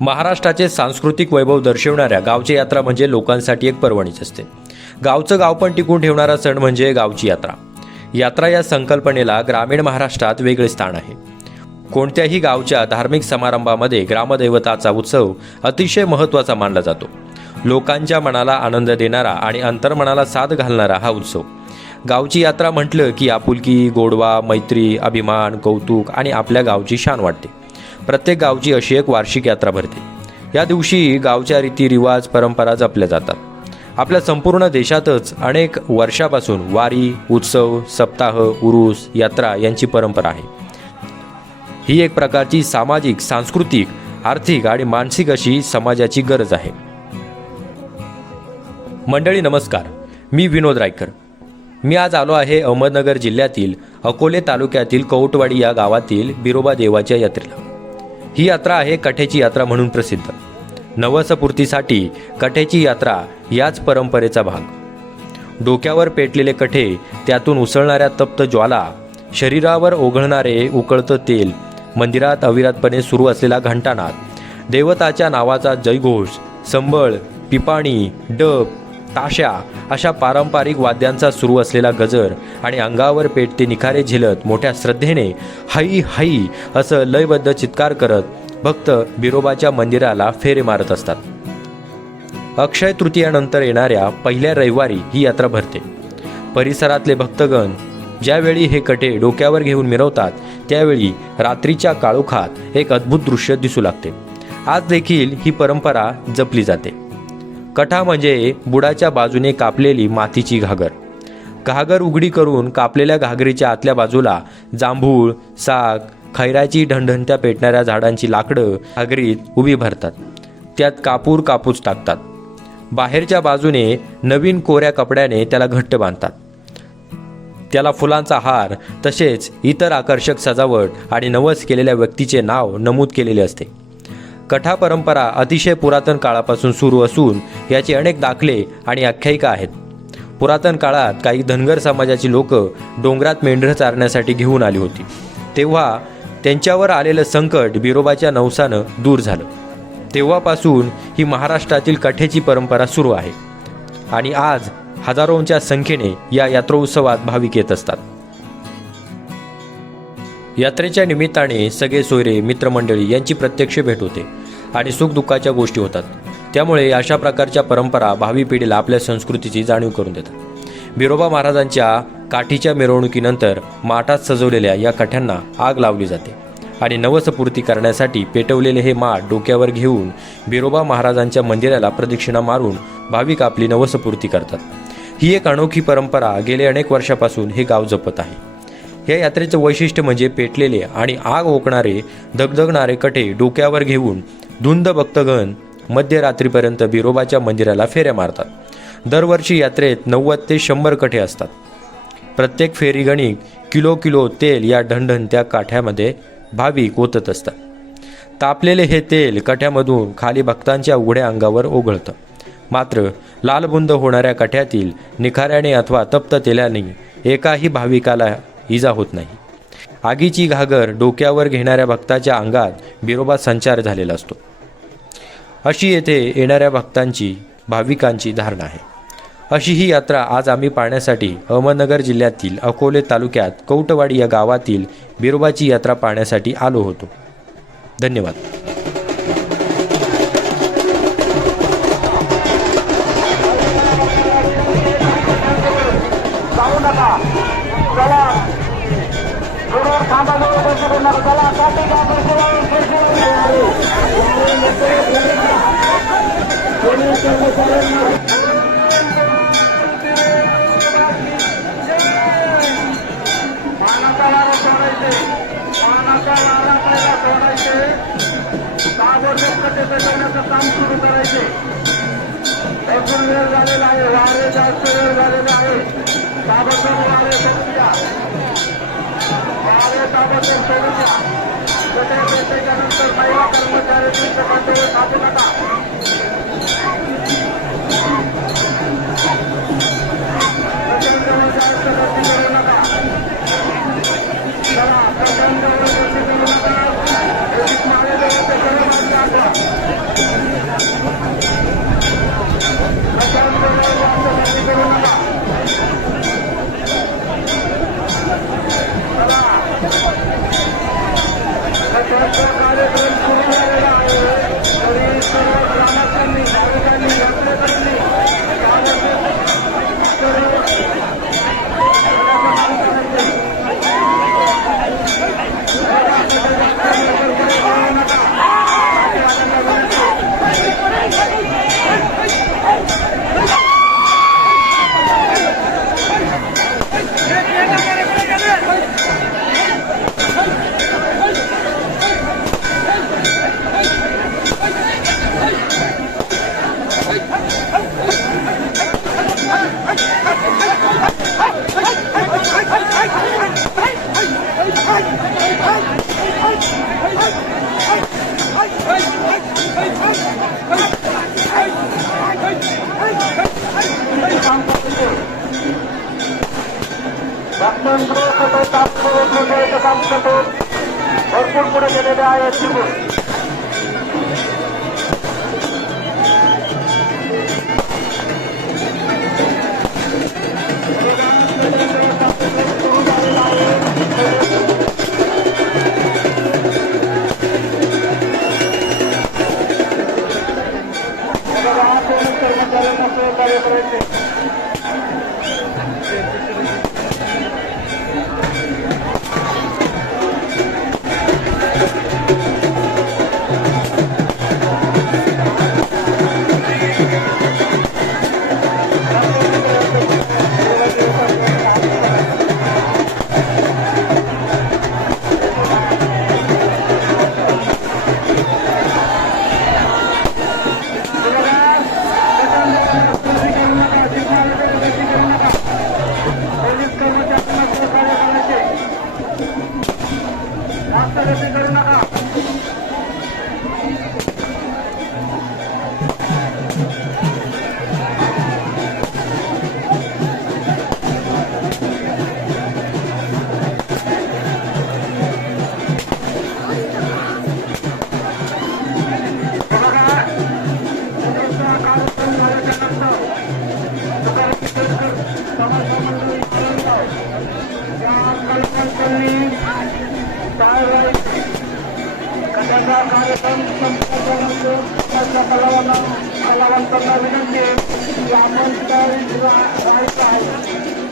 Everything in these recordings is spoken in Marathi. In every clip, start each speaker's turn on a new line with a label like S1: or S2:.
S1: महाराष्ट्राचे सांस्कृतिक वैभव दर्शवणाऱ्या गावची यात्रा म्हणजे लोकांसाठी एक पर्वणीच असते. गावचं गाव पण टिकून ठेवणारा सण म्हणजे गावची यात्रा. यात्रा या संकल्पनेला ग्रामीण महाराष्ट्रात वेगळे स्थान आहे. कोणत्याही गावच्या धार्मिक समारंभामध्ये ग्रामदैवताचा उत्सव अतिशय महत्त्वाचा मानला जातो. लोकांच्या मनाला आनंद देणारा आणि अंतर्मनाला साथ घालणारा हा उत्सव. गावची यात्रा म्हटलं की आपुलकी गोडवा मैत्री अभिमान कौतुक आणि आपल्या गावची शान वाटते. प्रत्येक गावची अशी एक वार्षिक यात्रा भरते. या दिवशी गावच्या रीतिरिवाज परंपरा जपल्या जातात. आपल्या संपूर्ण देशातच अनेक वर्षापासून वारी उत्सव सप्ताह उरुस यात्रा यांची परंपरा आहे. ही एक प्रकारची सामाजिक सांस्कृतिक आर्थिक आणि मानसिक अशी समाजाची गरज आहे. मंडळी नमस्कार. मी विनोद रायकर. मी आज आलो आहे अहमदनगर जिल्ह्यातील अकोले तालुक्यातील कौटवाडी या गावातील बिरोबा देवाच्या यात्रेला. ही यात्रा आहे कठेची यात्रा म्हणून प्रसिद्ध. नवसपूर्तीसाठी कठेची यात्रा याच परंपरेचा भाग. डोक्यावर पेटलेले कठे त्यातून उसळणाऱ्या तप्त ज्वाला शरीरावर ओघळणारे उकळतं तेल मंदिरात अविरतपणे सुरू असलेला घंटानाद देवताच्या नावाचा जयघोष संबळ पिपाणी डब ताशा अशा पारंपरिक वाद्यांचा सुरू असलेला गजर आणि अंगावर पेटते निखारे झिलत मोठ्या श्रद्धेने हई हई असं लयबद्ध चित्कार करत भक्त बिरोबाच्या मंदिराला फेरे मारत असतात. अक्षय तृतीयानंतर येणाऱ्या पहिल्या रविवारी ही यात्रा भरते. परिसरातले भक्तगण ज्यावेळी हे कटे डोक्यावर घेऊन मिरवतात त्यावेळी रात्रीच्या काळोखात एक अद्भुत दृश्य दिसू लागते. आज देखील ही परंपरा जपली जाते. कठा म्हणजे बुडाच्या बाजूने कापलेली मातीची घागर. घागर उघडी करून कापलेल्या घागरीच्या आतल्या बाजूला जांभूळ साग खैराची ढणढणत्या पेटणाऱ्या झाडांची लाकडं घागरीत उभी भरतात. त्यात कापूर कापूस टाकतात. बाहेरच्या बाजूने नवीन कोऱ्या कपड्याने त्याला घट्ट बांधतात. त्याला फुलांचा हार तसेच इतर आकर्षक सजावट आणि नवस केलेल्या व्यक्तीचे नाव नमूद केलेले असते. कथा परंपरा अतिशय पुरातन काळापासून सुरू असून याचे अनेक दाखले आणि आख्यायिका आहेत. पुरातन काळात काही धनगर समाजाची लोक डोंगरात मेंढरं चारण्यासाठी घेऊन आली होती. तेव्हा त्यांच्यावर आलेलं संकट बिरोबाच्या नवसानं दूर झालं. तेव्हापासून ही महाराष्ट्रातील कठेची परंपरा सुरू आहे आणि आज हजारोंच्या संख्येने या यात्रोत्सवात भाविक येत असतात. यात्रेच्या निमित्ताने सगळे सोयरे मित्रमंडळी यांची प्रत्यक्ष भेट होते. आणि सुखदुःखाच्या गोष्टी होतात. त्यामुळे अशा प्रकारच्या परंपरा भावी पिढीला आपल्या संस्कृतीची जाणीव करून देतात. बिरोबा महाराजांच्या काठीच्या मिरवणुकीनंतर माठात सजवलेल्या या कठ्यांना आग लावली जाते आणि नवसपूर्ती करण्यासाठी पेटवलेले हे माठ डोक्यावर घेऊन बिरोबा महाराजांच्या मंदिराला प्रदक्षिणा मारून भाविक आपली नवसपूर्ती करतात. ही एक अनोखी परंपरा गेले अनेक वर्षापासून हे गाव जपत आहे. या यात्रेचं वैशिष्ट्य म्हणजे पेटलेले आणि आग ओकणारे धगधगणारे कठे डोक्यावर घेऊन धुंद भक्तगण मध्यरात्रीपर्यंत बिरोबाच्या मंदिराला फेऱ्या मारतात. दरवर्षी यात्रेत नव्वद ते शंभर कठे असतात. प्रत्येक फेरीगणिक किलो किलो तेल या ढणढणत्या काठ्यामध्ये भाविक ओतत असतात. तापलेले हे तेल कठ्यामधून खाली भक्तांच्या उघड्या अंगावर ओघळतं. मात्र लालबुंद होणाऱ्या कठ्यातील निखाऱ्याने अथवा तप्त तेल्याने एकाही भाविकाला इजा होत नाही. आगीची घागर डोक्यावर घेणाऱ्या भक्ताच्या अंगात बिरोबा संचार झालेला असतो. अशी येथे येणाऱ्या भक्तांची भाविकांची धारणा आहे. अशी ही यात्रा आज आम्ही पाहण्यासाठी अहमदनगर जिल्ह्यातील अकोले तालुक्यात कौटवाडी या गावातील बिरोबाची यात्रा पाहण्यासाठी आलो होतो. धन्यवाद.
S2: वारे ताबडतोब द्या महिला कर्मचारी नका কেন্দ্র থেকে চাঁদপুরের থেকে কাম থেকে ভরপুর করে কেটে দেওয়া হয় ठिकाणी कथाचा कार्यक्रम कलावंतांना कलावंतांना आहे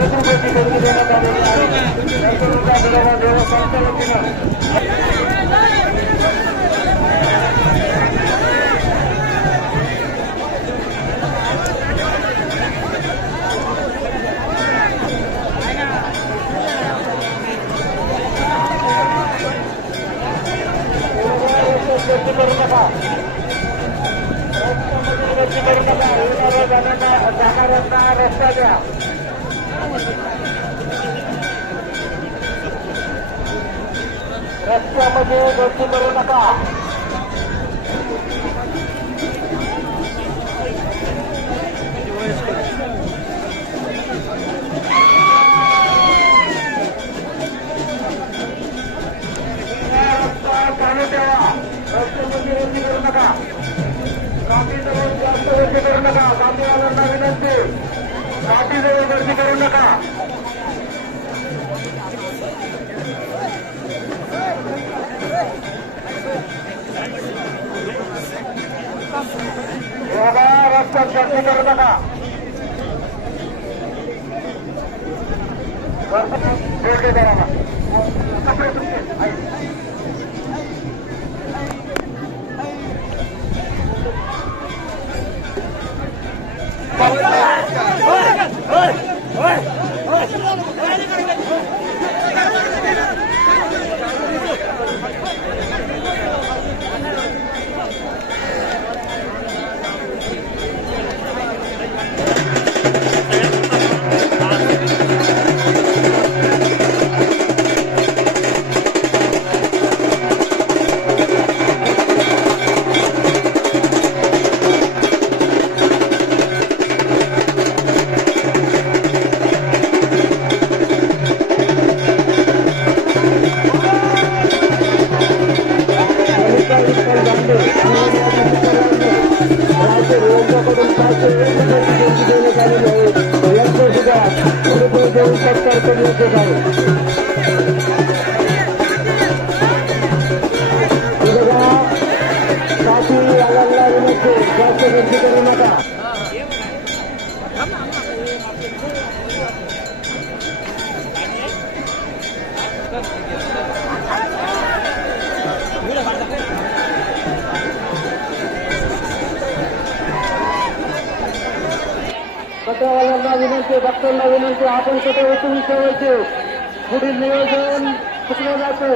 S2: याच्याकडून त्यांचे एक रुपयाची खरेदी देण्यात आलेली आहे याच्यानुसार विरोबा देवस्थानच्या वतीनं गर्दी करू नका गर्दी करू नका येणाऱ्या जाणाऱ्या जाणाऱ्यांना रस्ता द्या. रस्त्यामध्ये गर्दी करू नका. रस्ता चालू ठेवा रस्त्यामध्ये गर्दी करू नका. काठीजवळ जास्त गर्दी करू नका. काठीवाल्यांना विनंती काठीजवळ गर्दी करू नका. योगा रस्त्यात गर्दी करू नका వినంతి భక్తుల వినంతి ఆపణ ఉత్తమించవచ్చు గుడి నియోజకం కృష్ణదాసు